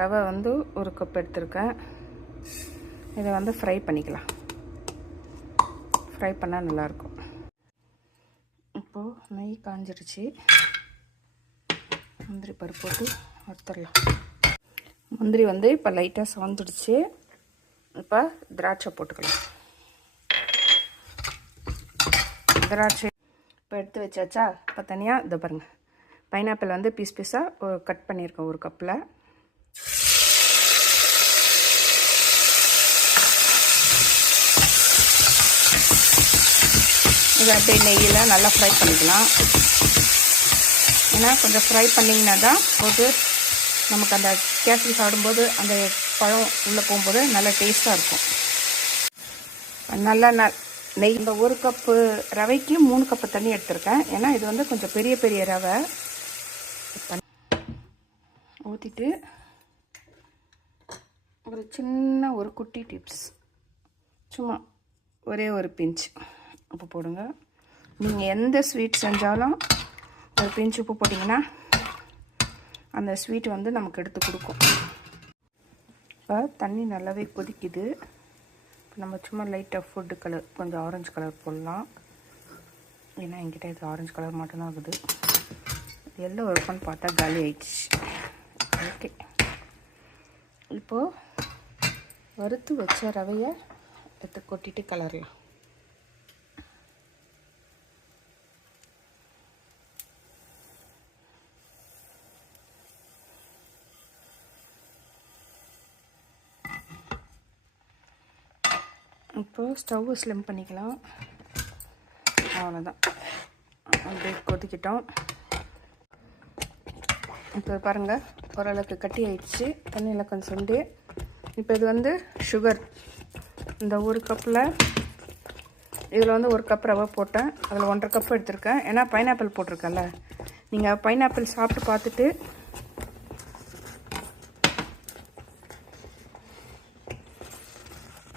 ரவை வந்து 1 கப் எடுத்திருக்கேன். இதை வந்து ஃப்ரை பண்ணிக்கலாம். ஃப்ரை பண்ணால் நல்லாயிருக்கும். இப்போது நெய் காஞ்சிடுச்சு. முந்திரி பருப்பு போட்டு வறுத்துடலாம். முந்திரி வந்து இப்போ லைட்டாக சவந்துடுச்சு. இப்போ திராட்சை போட்டுக்கலாம். திராட்சை இப்போ எடுத்து வச்சாச்சா. இப்போ தனியாக இதை பாருங்கள், பைனாப்பிள் வந்து பீஸ் பீஸாக கட் பண்ணியிருக்கேன் 1 கப்பில். இதை அப்படியே நெய்யில் நல்லா ஃப்ரை பண்ணிக்கலாம். ஏன்னா கொஞ்சம் ஃப்ரை பண்ணிங்கன்னா தான் போது நமக்கு அந்த கேசரி சாப்பிடும்போது அந்த பழம் உள்ளே போகும்போது நல்லா டேஸ்ட்டாக இருக்கும். நல்லா நெய் இந்த 1 கப்பு ரவைக்கு 3 கப்பு தண்ணி எடுத்திருக்கேன். ஏன்னா இது வந்து கொஞ்சம் பெரிய பெரிய ரவை. ஊற்றிட்டு ஒரு சின்ன ஒரு குட்டி டிப்ஸ், சும்மா ஒரே ஒரு பிஞ்ச் உப்பு போடுங்க. நீங்கள் எந்த ஸ்வீட் செஞ்சாலும் ஒரு பிஞ்ச் உப்பு போட்டிங்கன்னா அந்த ஸ்வீட் வந்து நமக்கு எடுத்து கொடுக்கும். இப்போ தண்ணி நல்லாவே கொதிக்குது. இப்போ நம்ம சும்மா லைட்டாக ஃபுட்டு கலர், கொஞ்சம் ஆரஞ்சு கலர் போடலாம். ஏன்னா என்கிட்ட இது ஆரஞ்சு கலர் மட்டும்தான் இருக்குது. எல்லோ இருக்குன்னு பார்த்தா காலி ஆயிடுச்சு. ஓகே, இப்போது வறுத்து வச்ச ரவையை எடுத்து கொட்டிட்டு கலரலாம். இப்போது ஸ்டவ்வை ஸ்லிம் பண்ணிக்கலாம். அவ்வளோதான், அப்படியே கொதிக்கிட்டோம். இப்போ பாருங்கள், ஓரளவுக்கு கட்டி ஆயிடுச்சு. தண்ணியில் கொஞ்சம் சுண்டு. இப்போ இது வந்து சுகர். இந்த 1 கப்பில் இதில் வந்து 1 கப் ரவை போட்டேன். அதில் 1.5 கப் எடுத்திருக்கேன். ஏன்னா பைனாப்பிள் போட்டிருக்கேன்ல. நீங்கள் பைனாப்பிள் சாப்பிட்டு பார்த்துட்டு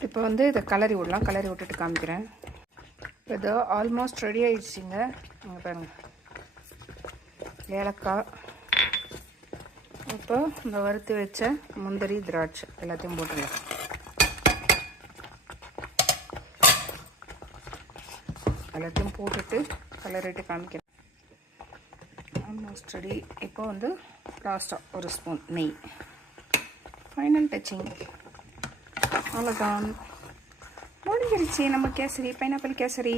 இப்போ வந்து இதை கலரி விடலாம். கலரி விட்டுட்டு காமிக்கிறேன். இப்போ இதோ ஆல்மோஸ்ட் ரெடி ஆகிடுச்சிங்க. நீங்கள் பாருங்கள், ஏலக்காய், இப்போ இந்த வறுத்து வச்ச முந்திரி, திராட்சை எல்லாத்தையும் போட்டுடலாம். எல்லாத்தையும் போட்டுட்டு கலரிட்டு காமிக்கிறேன். Almost ready. இப்போ வந்து லாஸ்ட்டாக 1 ஸ்பூன் நெய். Final touching. அவ்வளோதான், முடிஞ்சிருச்சு நம்ம கேசரி, பைனாப்பிள் கேசரி.